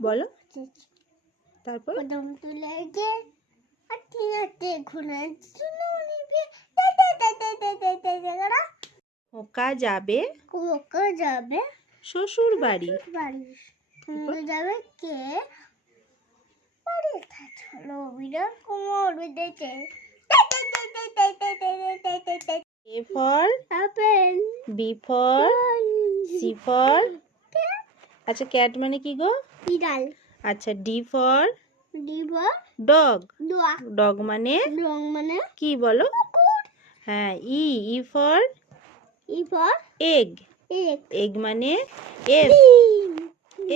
বলো তারপর কদম তুলে যে আটকে আটকে ঘুরে শুনো নিবি খোকা যাবে কোকা যাবে শ্বশুর বাড়ি বাড়ি যাবে কে বাড়ি চলো বিরাট কোমর বেঁধেছে A for apple B for C for আচ্ছা ক্যাট মানে কি গো? বিড়াল আচ্ছা ডি ফর? দিব ডগ। ডগ মানে? রং মানে? কি বলো? হ্যাঁ E E for? E for egg. এক এগ মানে? F.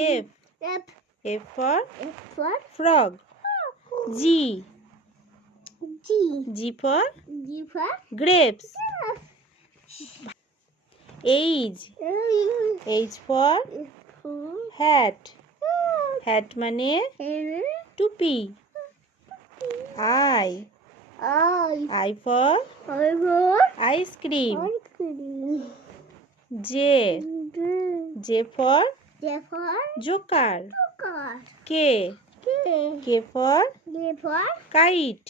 F. F. F for? F for? Frog. G. G. G for? G for? Grapes. H H for? Hat hat মানে টুপি। I I I for I for ice cream J J for joker car K K for kite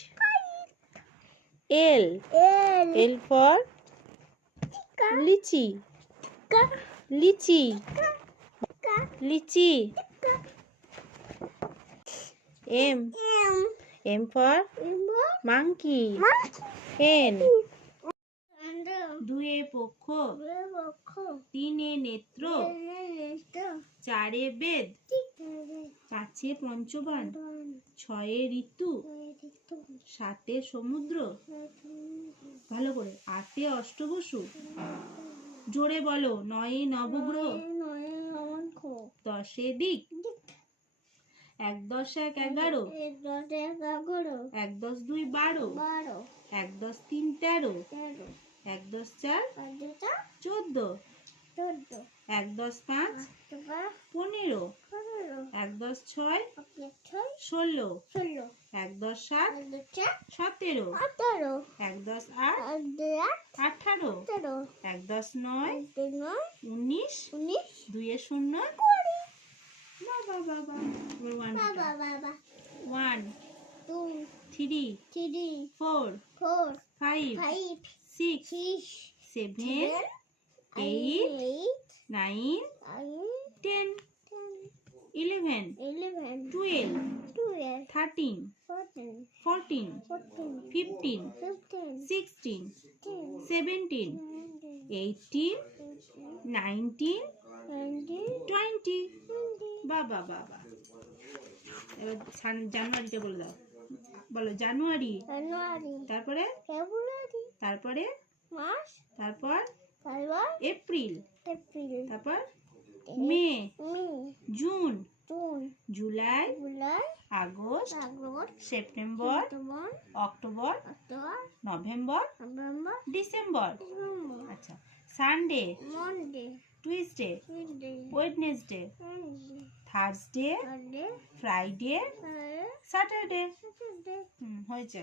L L for lychee lychee lychee. M M for monkey N দুয়ে পক্ষ। তিনে নেত্র। চারে বেদ। পাঁচে পঞ্চবান। ছয়ে ঋতু। সাতে সমুদ্র। ভালো করে। আটে অষ্টবসু। জোরে বলো নয়ে নবগ্রহ। দশে দিক। এক দশ এক এগারো। এক দশ এগারো এক দশ দুই বারো। বারো। এক দশ তিন তেরো। তেরো। এক দশ চার চোদ্দ। চোদ্দ। এক দশ পাঁচ পনেরো। এক দশ ছয়। ছয়। ষোলো। ষোলো। এক দশ সাত সতেরো। এক দশ আট। আঠারো। এক দশ নয়। উনিশ। উনিশ। দুইয়ে শূন্য। বাবা বাবা ওয়ান বাবা বাবা one two three three four four five five six six seven eight nine ten eleven eleven twelve twelve thirteen fourteen fourteen fifteen fifteen sixteen seventeen eighteen nineteen nineteen বাবা বাবা এবার জানুয়ারিটা বলে দাও। বলো জানুয়ারি। জানুয়ারি। তারপরে? ফেব্রুয়ারি। তারপরে? মার্চ। তারপর? তারপর? এপ্রিল। এপ্রিল। তারপর? May. May. June. June. July. July. August. August. September. October. October. November. November. December. আচ্ছা। Sunday Monday Tuesday Wednesday Thursday Friday Saturday হয়েছে।